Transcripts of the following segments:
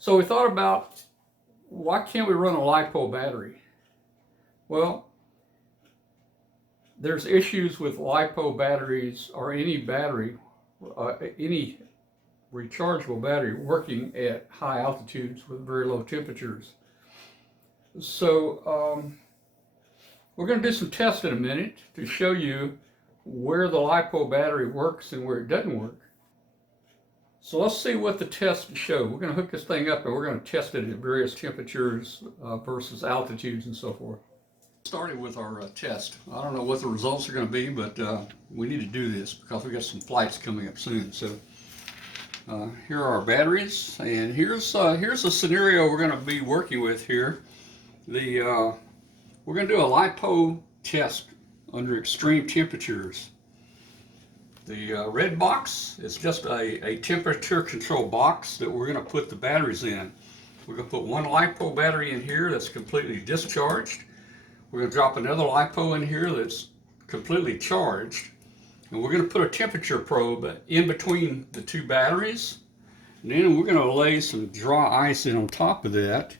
So we thought about, why can't we run a Lipo battery? Well, there's issues with Lipo batteries or any battery, any rechargeable battery working at high altitudes with very low temperatures. So we're going to do some tests in a minute to show you where the Lipo battery works and where it doesn't work. So let's see what the tests show. We're going to hook this thing up and we're going to test it at various temperatures versus altitudes and so forth. Starting with our test. I don't know what the results are going to be, but we need to do this because we got some flights coming up soon. So here are our batteries, and here's a scenario we're going to be working with here. We're going to do a Lipo test under extreme temperatures. The red box is just a temperature control box that we're going to put the batteries in. We're going to put one Lipo battery in here that's completely discharged. We're going to drop another Lipo in here that's completely charged. And we're going to put a temperature probe in between the two batteries. And then we're going to lay some dry ice in on top of that.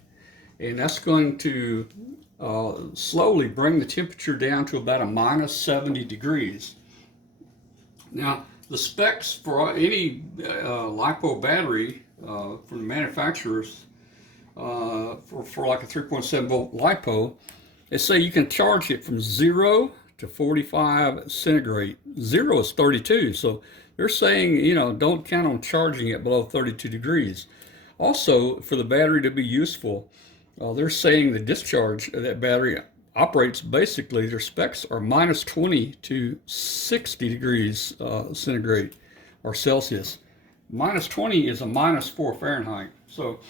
And that's going to slowly bring the temperature down to about a minus 70 degrees. Now, the specs for any Lipo battery from the manufacturers for like a 3.7 volt Lipo, they say you can charge it from 0 to 45 centigrade. 0 is 32, so they're saying, you know, don't count on charging it below 32 degrees. Also, for the battery to be useful, they're saying the discharge of that battery operates, basically their specs are minus 20 to 60 degrees centigrade or Celsius. Minus 20 is a minus 4 Fahrenheit. So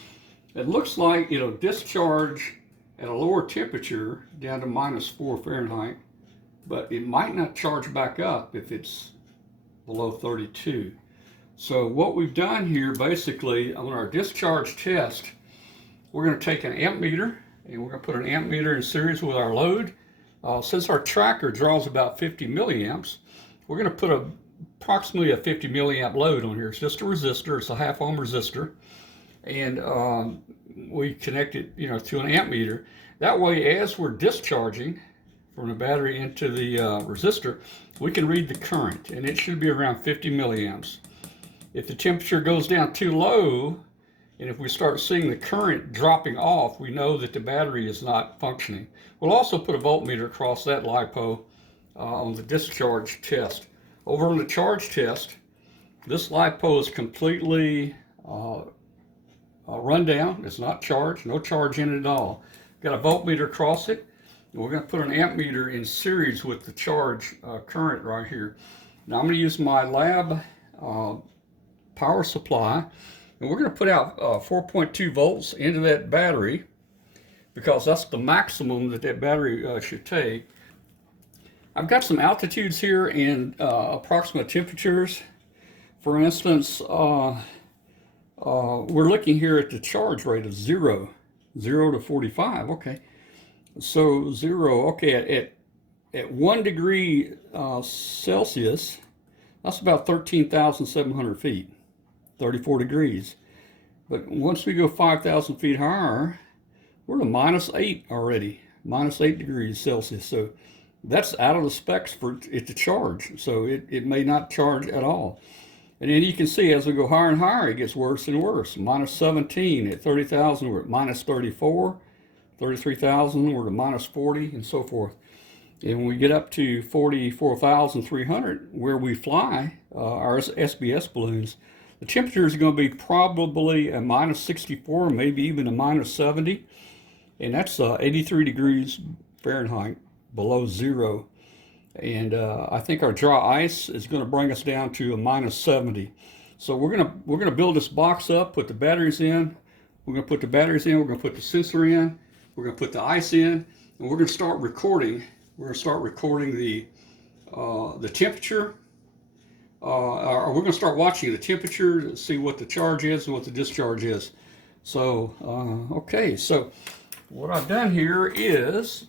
it looks like it'll discharge at a lower temperature down to minus 4 Fahrenheit, but it might not charge back up if it's below 32. So what we've done here, basically on our discharge test, we're going to take an amp meter and we're going to put an amp meter in series with our load. Since our tracker draws about 50 milliamps, we're going to put approximately a 50 milliamp load on here. It's just a resistor. It's a half ohm resistor, and we connect it, you know, to an amp meter. That way, as we're discharging from the battery into the resistor, we can read the current, and it should be around 50 milliamps. If the temperature goes down too low, and if we start seeing the current dropping off, we know that the battery is not functioning. We'll also put a voltmeter across that Lipo on the discharge test. Over on the charge test, this Lipo is completely run down. It's not charged, no charge in it at all. Got a voltmeter across it, and we're going to put an amp meter in series with the charge current right here. Now I'm going to use my lab power supply. And we're going to put out 4.2 volts into that battery because that's the maximum that battery should take. I've got some altitudes here and approximate temperatures. For instance, we're looking here at the charge rate of 0 to 45. Okay, so 0. Okay, at 1 degree Celsius, that's about 13,700 feet. 34 degrees. But once we go 5,000 feet higher, we're to minus 8 already, minus 8 degrees Celsius. So that's out of the specs for it to charge. So it may not charge at all. And then you can see as we go higher and higher, it gets worse and worse. Minus 17 at 30,000, we're at minus 34, 33,000, we're to minus 40, and so forth. And when we get up to 44,300, where we fly our SBS balloons, the temperature is going to be probably a minus 64, maybe even a minus 70, and that's 83 degrees Fahrenheit below 0. And I think our dry ice is going to bring us down to a minus 70. So we're gonna build this box up, put the batteries in. We're going to put the batteries in. We're going to put the sensor in. We're going to put the ice in, and we're going to start recording. We're going to start recording the temperature. We're going to start watching the temperature to see what the charge is and what the discharge is. So, okay, so what I've done here is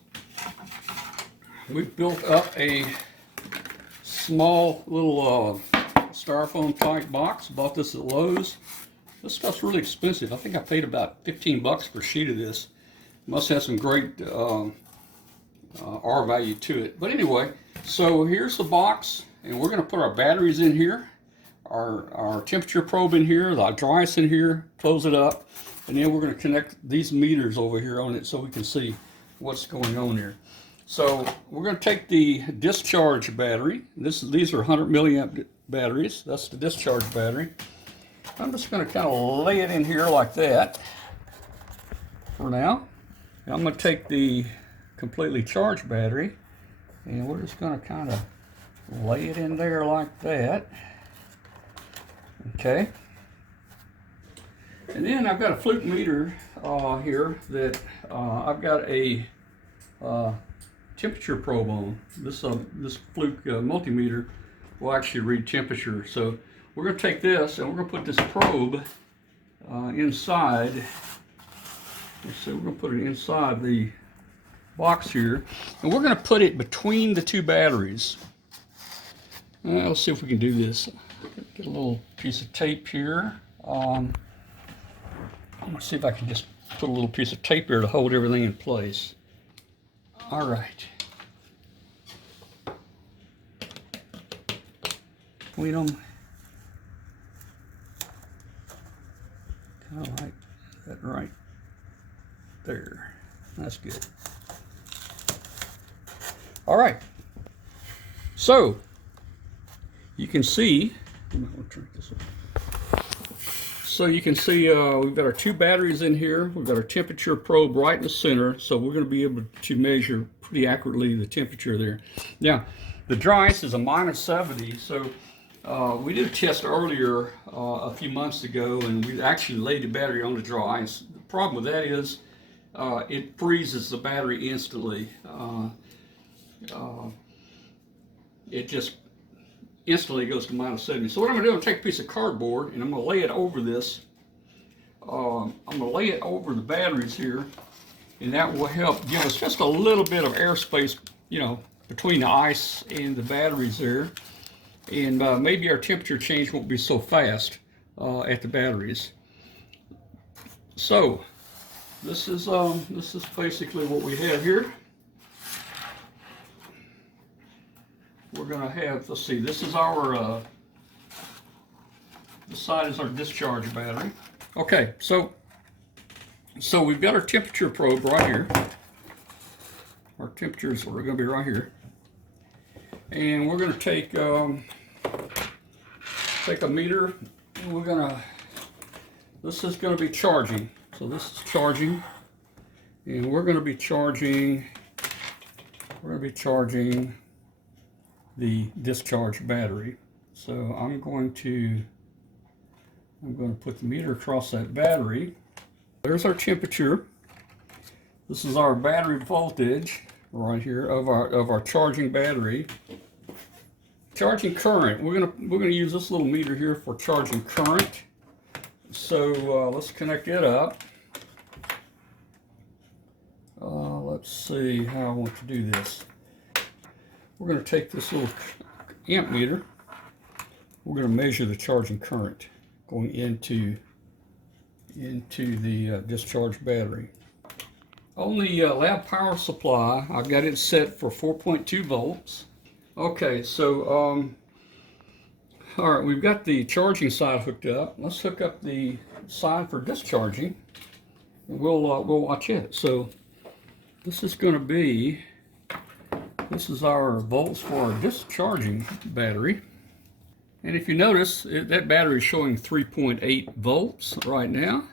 we've built up a small little styrofoam type box. Bought this at Lowe's. This stuff's really expensive. I think I paid about 15 bucks for a sheet of this. Must have some great R value to it. But anyway, so here's the box, and we're going to put our batteries in here, our temperature probe in here, the dry ice in here, close it up, and then we're going to connect these meters over here on it so we can see what's going on here. So we're going to take the discharge battery. These are 100 milliamp batteries. That's the discharge battery. I'm just going to kind of lay it in here like that for now. And I'm going to take the completely charged battery, and we're just going to kind of lay it in there like that. Okay. And then I've got a fluke meter here that I've got a temperature probe on. This fluke multimeter will actually read temperature. So we're going to take this and we're going to put this probe inside. So we're going to put it inside the box here, and we're going to put it between the two batteries. Let's see if we can do this. Get a little piece of tape here. Let's see if I can just put a little piece of tape here to hold everything in place. All right. Between them. Kind of like that right there. That's good. All right. So you can see. So you can see we've got our two batteries in here. We've got our temperature probe right in the center, so we're going to be able to measure pretty accurately the temperature there. Now, the dry ice is a -70, so we did a test earlier a few months ago, and we actually laid the battery on the dry ice. The problem with that is it freezes the battery instantly. It just instantly goes to -70. So what I'm going to do is take a piece of cardboard and I'm going to lay it over this. I'm going to lay it over the batteries here, and that will help give us just a little bit of airspace, you know, between the ice and the batteries there. And maybe our temperature change won't be so fast at the batteries. So this is basically what we have here. We're going to have, let's see, this is our, this side is our discharge battery. Okay, so we've got our temperature probe right here. Our temperatures are going to be right here. And we're going to take a meter, and we're going to, this is going to be charging. So this is charging, and we're going to be charging the discharge battery. So I'm going to put the meter across that battery. There's our temperature. This is our battery voltage right here of our charging battery. Charging current. We're gonna use this little meter here for charging current. So let's connect it up. Let's see how I want to do this. We're going to take this little amp meter. We're going to measure the charging current going into the discharge battery. On the lab power supply, I've got it set for 4.2 volts. Okay, so all right, we've got the charging side hooked up. Let's hook up the side for discharging, and we'll watch it. So this is going to be. This is our volts for our discharging battery. And if you notice, that battery is showing 3.8 volts right now.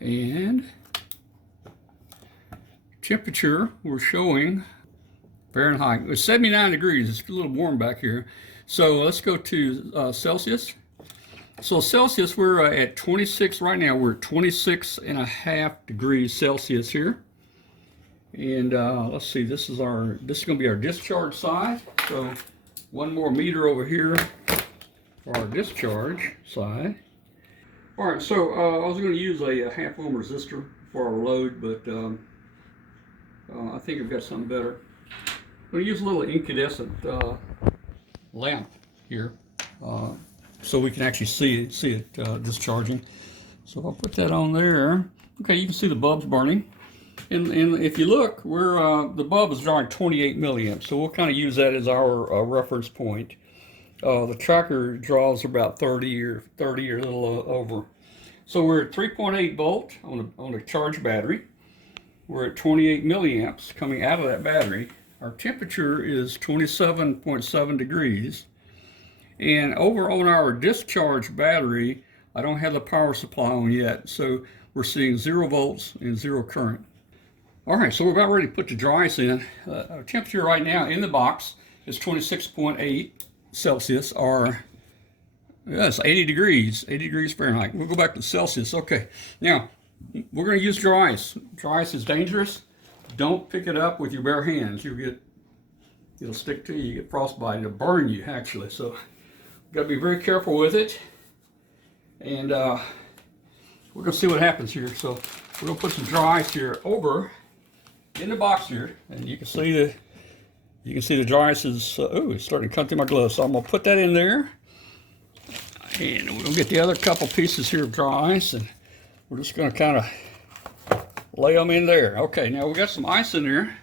And temperature, we're showing Fahrenheit. It's 79 degrees. It's a little warm back here. So let's go to Celsius. So Celsius, we're at 26 right now. We're at 26.5 degrees Celsius here. And let's see, this is going to be our discharge side. So one more meter over here for our discharge side. All right, so I was going to use a half ohm resistor for our load, but I think I've got something better. I'm going to use a little incandescent lamp here. so we can actually see it discharging. So if I put that on there, okay, you can see the bulb's burning. And if you look, the bulb is drawing 28 milliamps, so we'll kind of use that as our reference point. The tracker draws about 30 or a little over. So we're at 3.8 volt on a charged battery. We're at 28 milliamps coming out of that battery. Our temperature is 27.7 degrees. And over on our discharged battery, I don't have the power supply on yet, so we're seeing 0 volts and 0 current. All right, so we're about ready to put the dry ice in. Our temperature right now in the box is 26.8 Celsius, or yes, 80 degrees Fahrenheit. We'll go back to Celsius. Okay, now we're going to use dry ice. Dry ice is dangerous. Don't pick it up with your bare hands. It'll stick to you. You get frostbite. It'll burn you actually. So you've got to be very careful with it. And we're going to see what happens here. So we're going to put some dry ice here over in the box here, and you can see the dry ice is it's starting to come through my gloves. So I'm going to put that in there, and we'll get the other couple pieces here of dry ice, and we're just going to kind of lay them in there. Okay, now we got some ice in there.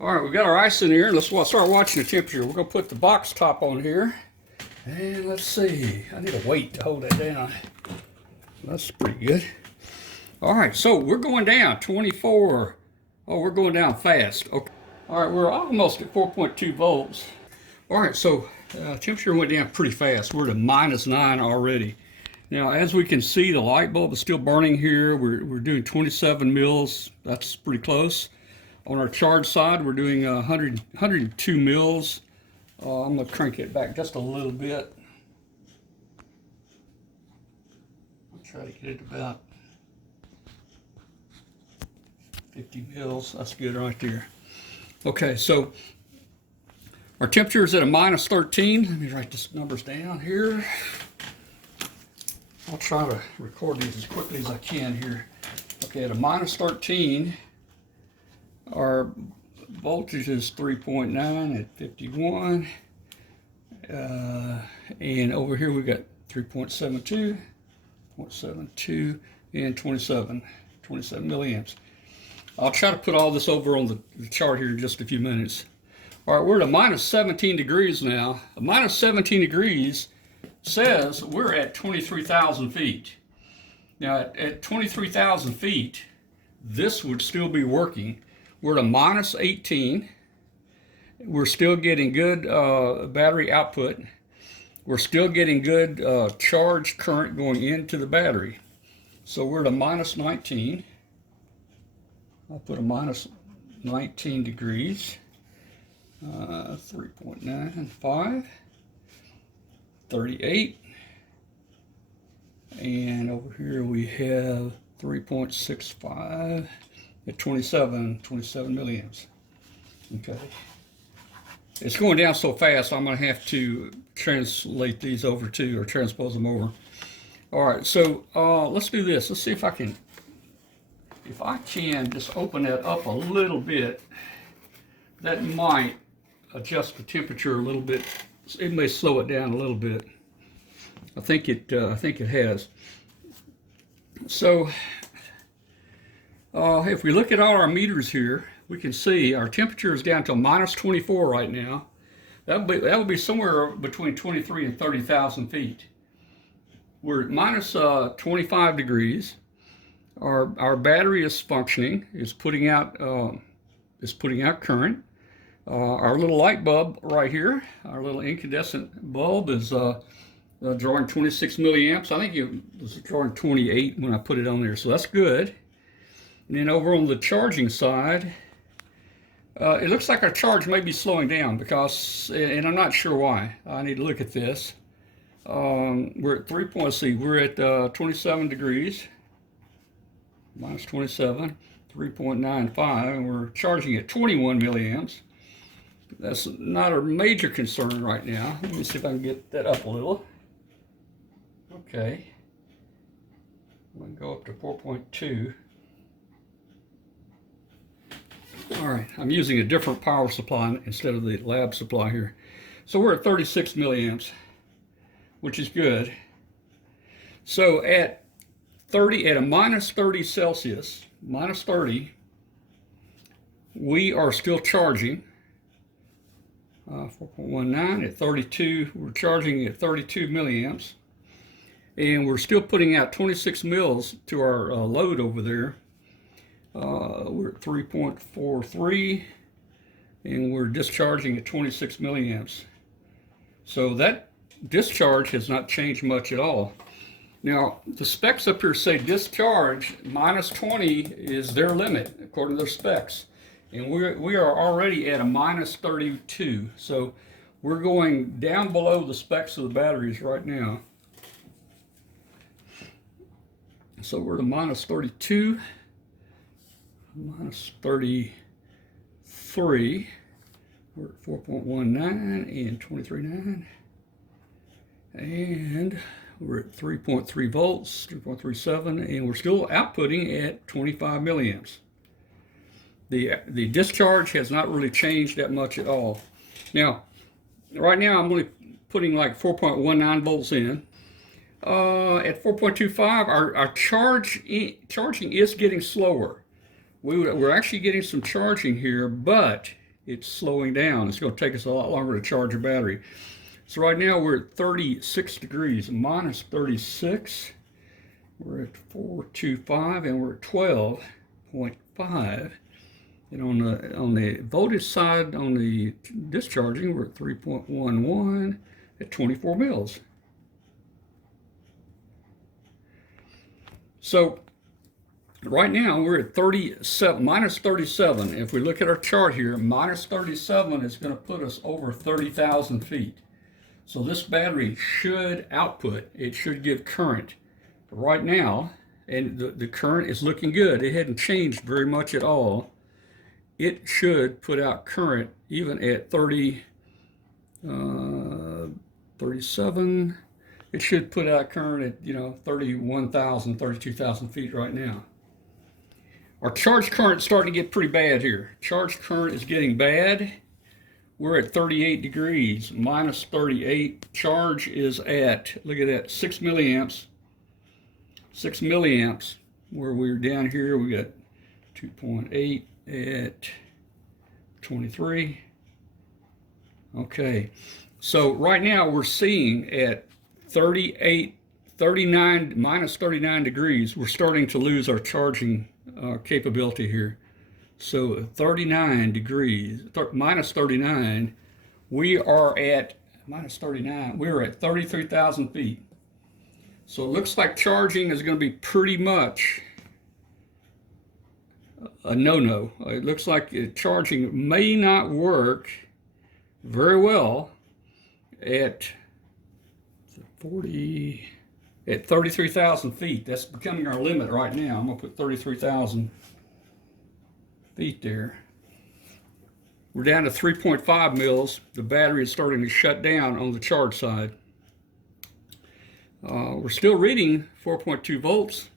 All right, we got our ice in here. Let's start watching the temperature. We're going to put the box top on here, and let's see. I need a weight to hold that down. That's pretty good. All right, so we're going down 24. Oh, we're going down fast. Okay. All right, we're almost at 4.2 volts. All right, so temperature went down pretty fast. We're at -9 already. Now, as we can see, the light bulb is still burning here. We're doing 27 mils. That's pretty close. On our charge side, we're doing 102 mils. I'm going to crank it back just a little bit. I'll try to get it about 50 mils. That's good right there. Okay, so our temperature is at a -13. Let me write these numbers down here. I'll try to record these as quickly as I can here. Okay, at a -13, our voltage is 3.9 at 51. And over here we got 3.72, 0.72, and 27 milliamps. I'll try to put all this over on the chart here in just a few minutes. All right, we're at a -17 degrees now. A -17 degrees says we're at 23,000 feet. Now, at 23,000 feet, this would still be working. We're at a -18. We're still getting good battery output. We're still getting good charge current going into the battery. So we're at a -19. I'll put a -19 degrees. 3.95, 38, and over here we have 3.65 at 27 milliamps. Okay. It's going down so fast, I'm going to have to translate these over too, or transpose them over. All right, so let's do this. Let's see if I can just open that up a little bit. That might adjust the temperature a little bit. It may slow it down a little bit. I think it has. So if we look at all our meters here, we can see our temperature is down to -24 right now. That would be somewhere between 23 and 30,000 feet. We're at -25 degrees. Our battery is functioning. It's putting out current. Our little light bulb right here, our little incandescent bulb, is drawing 26 milliamps. I think it was drawing 28 when I put it on there, so that's good. And then over on the charging side, it looks like our charge may be slowing down because, and I'm not sure why. I need to look at this. We're at 27 degrees, -27, 3.95, and we're charging at 21 milliamps. That's not a major concern right now. Let me see if I can get that up a little. Okay. I'm going to go up to 4.2. All right, I'm using a different power supply instead of the lab supply here. So we're at 36 milliamps, which is good. So at a minus 30 Celsius, minus 30, we are still charging 4.19 at 32. We're charging at 32 milliamps, and we're still putting out 26 mils to our load over there. We're at 3.43, and we're discharging at 26 milliamps. So that discharge has not changed much at all. Now, the specs up here say discharge minus 20 is their limit, according to their specs. And we are already at a minus 32. So we're going down below the specs of the batteries right now. So we're at a minus 32, minus 33. We're at 4.19 and 23.9. And we're at 3.3 volts, 3.37, and we're still outputting at 25 milliamps. The discharge has not really changed that much at all. Now, right now I'm only putting like 4.19 volts in. At 4.25, our charging is getting slower. We're actually getting some charging here, but it's slowing down. It's going to take us a lot longer to charge a battery. So right now we're at 36 degrees, minus 36. We're at 425, and we're at 12.5. And on the voltage side, on the discharging, we're at 3.11 at 24 mils. So right now we're at 37, minus 37. If we look at our chart here, minus 37 is going to put us over 30,000 feet. So this battery should output, it should give current. But right now, and the current is looking good. It hadn't changed very much at all. It should put out current even at 37. It should put out current at 31,000, 32,000 feet right now. Our charge current is starting to get pretty bad here. Charge current is getting bad. We're at 38 degrees, minus 38. Charge is at, look at that, 6 milliamps. 6 milliamps. Where we're down here, we got 2.8 at 23. Okay, so right now we're seeing at 38, 39, minus 39 degrees, we're starting to lose our charging capability here. So 39 degrees, minus 39, we are at, minus 39, we're at 33,000 feet. So it looks like charging is going to be pretty much a no-no. It looks like charging may not work very well at 33,000 feet. That's becoming our limit right now. I'm going to put 33,000 feet there. We're down to 3.5 mils. The battery is starting to shut down on the charge side. We're still reading 4.2 volts.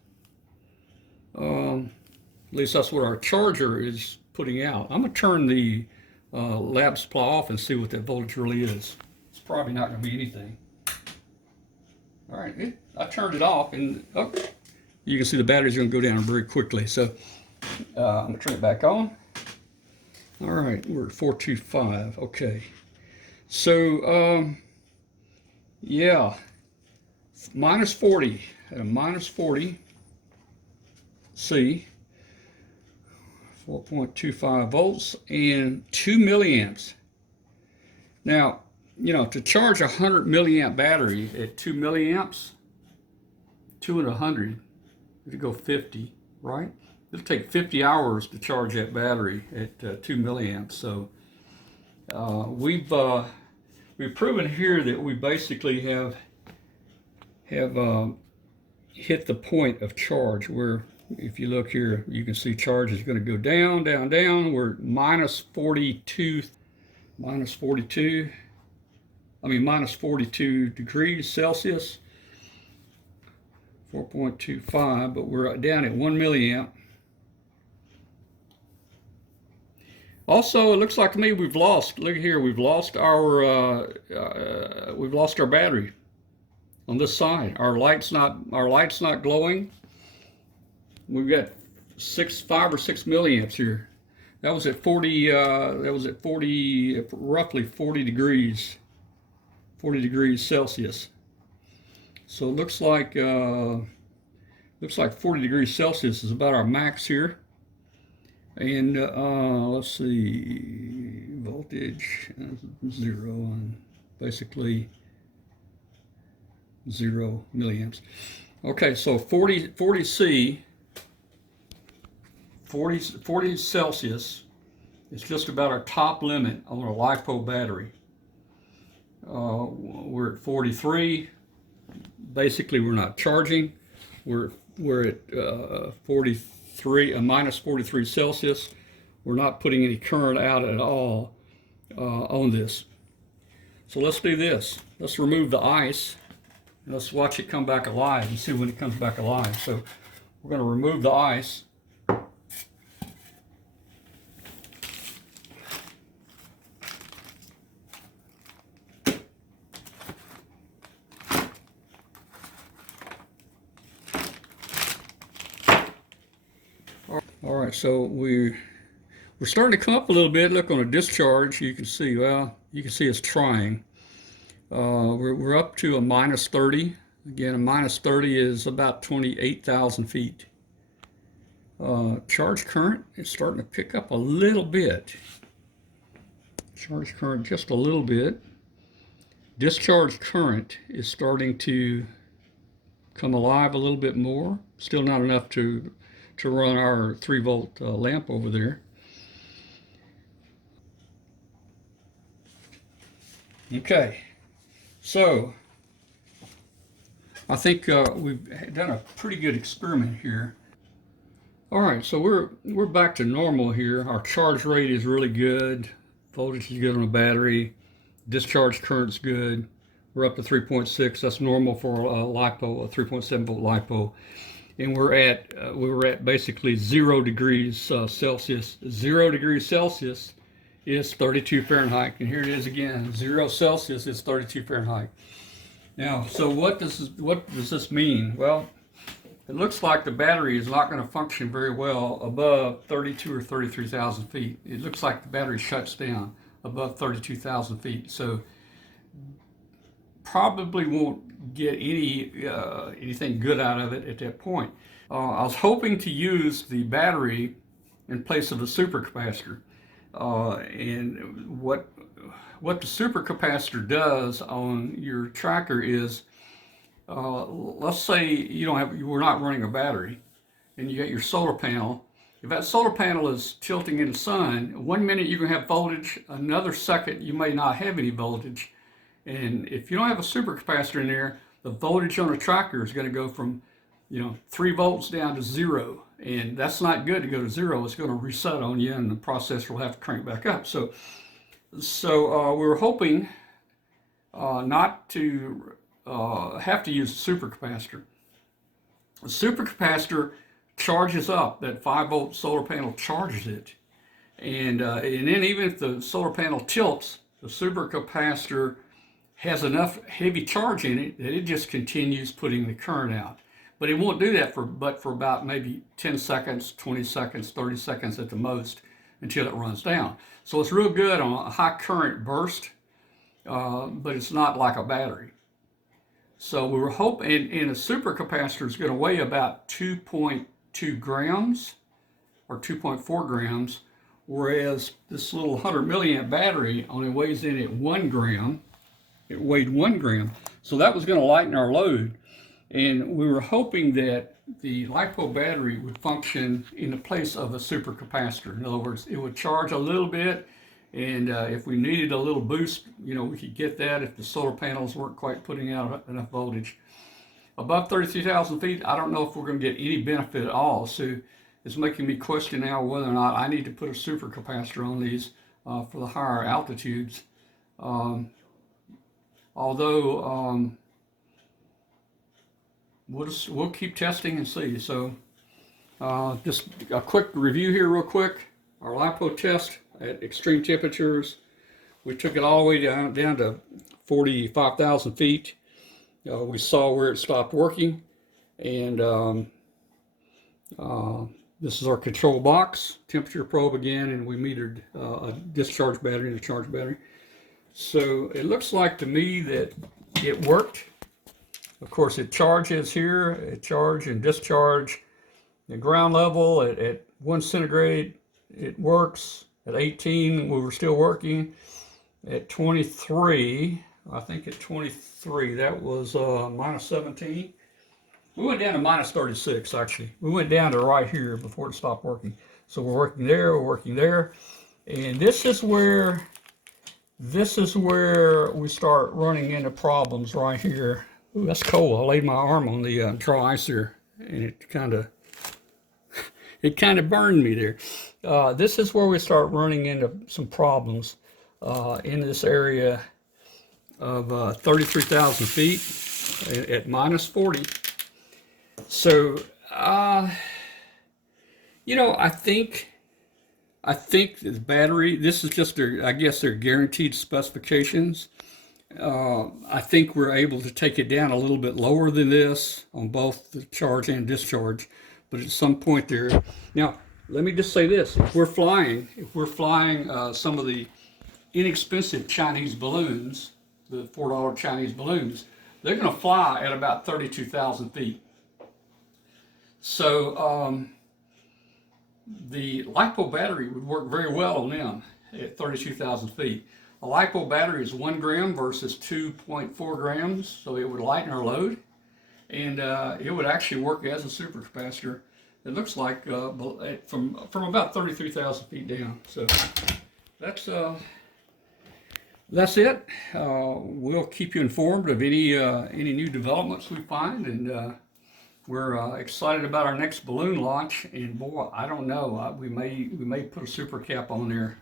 At least that's what our charger is putting out. I'm going to turn the lab supply off and see what that voltage really is. It's probably not going to be anything. All right, I turned it off, and you can see the battery's going to go down very quickly. So I'm going to turn it back on. All right, we're at 425. Okay. So, yeah, minus 40. At a minus 40 C, 4.25 volts, and 2 milliamps. Now, to charge a 100 milliamp battery at 2 milliamps, 2 and 100, it'll go 50, right? It'll take 50 hours to charge that battery at 2 milliamps. So we've proven here that we basically have hit the point of charge where, if you look here, you can see charge is going to go down, down, down. We're minus 42 degrees Celsius, 4.25, but we're down at 1 milliamp. Also, it looks like to me we've lost. Look here, we've lost our battery on this side. Our light's not glowing. We've got 5 or 6 milliamps here. That was at 40. That was at 40, roughly 40 degrees Celsius. So it looks like 40 degrees Celsius is about our max here. And let's see, voltage 0 and basically 0 milliamps. Okay, so 40 Celsius is just about our top limit on a Lipo battery. We're at 43. Basically, we're not charging. We're at 43, minus 43 Celsius. We're not putting any current out at all on this. So let's do this. Let's remove the ice. Let's watch it come back alive and see when it comes back alive. So we're going to remove the ice. All right, so we're starting to come up a little bit. Look, on a discharge, you can see, well, you can see it's trying. We're up to a minus 30. Again, a minus 30 is about 28,000 feet. Charge current is starting to pick up a little bit. Charge current just a little bit. Discharge current is starting to come alive a little bit more. Still not enough to run our 3-volt lamp over there. Okay, so I think we've done a pretty good experiment here. All right, so we're back to normal here. Our charge rate is really good. Voltage is good on the battery. Discharge current's good. We're up to 3.6. That's normal for a Lipo, a 3.7 volt Lipo. And we were at basically 0 degrees Celsius. 0 degrees Celsius is 32 Fahrenheit. And here it is again. 0 Celsius is 32 Fahrenheit. Now, so what does this mean? Well, it looks like the battery is not going to function very well above 32 or 33,000 feet. It looks like the battery shuts down above 32,000 feet. So probably won't get anything good out of it at that point. I was hoping to use the battery in place of the supercapacitor. And what the supercapacitor does on your tracker is, let's say we're not running a battery, and you got your solar panel. If that solar panel is tilting in the sun, 1 minute you can have voltage, another second you may not have any voltage. And if you don't have a supercapacitor in there, the voltage on the tracker is going to go from 3 volts down to 0. And that's not good to go to 0. It's going to reset on you, and the processor will have to crank back up. So we were hoping not to have to use a supercapacitor. A supercapacitor charges up. That 5-volt solar panel charges it. And then even if the solar panel tilts, the supercapacitor has enough heavy charge in it that it just continues putting the current out. But it won't do that for about maybe 10 seconds, 20 seconds, 30 seconds at the most until it runs down. So it's real good on a high current burst, but it's not like a battery. So we were hoping, and a supercapacitor is going to weigh about 2.2 grams or 2.4 grams, whereas this little 100 milliamp battery only weighs in at 1 gram. It weighed 1 gram. So that was going to lighten our load. And we were hoping that the Lipo battery would function in the place of a supercapacitor. In other words, it would charge a little bit, and if we needed a little boost, we could get that if the solar panels weren't quite putting out enough voltage. Above 33,000 feet, I don't know if we're going to get any benefit at all. So it's making me question now whether or not I need to put a supercapacitor on these for the higher altitudes. Although we'll keep testing and see. So just a quick review here real quick. Our Lipo test at extreme temperatures. We took it all the way down to 45,000 feet. We saw where it stopped working, and this is our control box, temperature probe again, and we metered a discharge battery and a charge battery. So it looks like to me that it worked. Of course, it charges here, it charge and discharge. At ground level, at 1 centigrade, it works. At 18, we were still working. At 23, I think at 23, that was minus 17. We went down to minus 36, actually. We went down to right here before it stopped working. So we're working there, we're working there. And this is where we start running into problems right here. Ooh, that's cold. I laid my arm on the dry ice here, and it kind of burned me there. This is where we start running into some problems in this area of 33,000 feet at minus 40. So, you know, I think the battery, this is just their, I guess, their guaranteed specifications. I think we're able to take it down a little bit lower than this on both the charge and discharge, but at some point there. Now, let me just say this: if we're flying some of the inexpensive Chinese balloons, the $4 Chinese balloons, they're going to fly at about 32,000 feet. So the Lipo battery would work very well on them at 32,000 feet. A Lipo battery is 1 gram versus 2.4 grams, so it would lighten our load, and it would actually work as a supercapacitor. It looks like from about 33,000 feet down. So that's it. We'll keep you informed of any new developments we find, and we're excited about our next balloon launch. And boy, I don't know, we may put a super cap on there.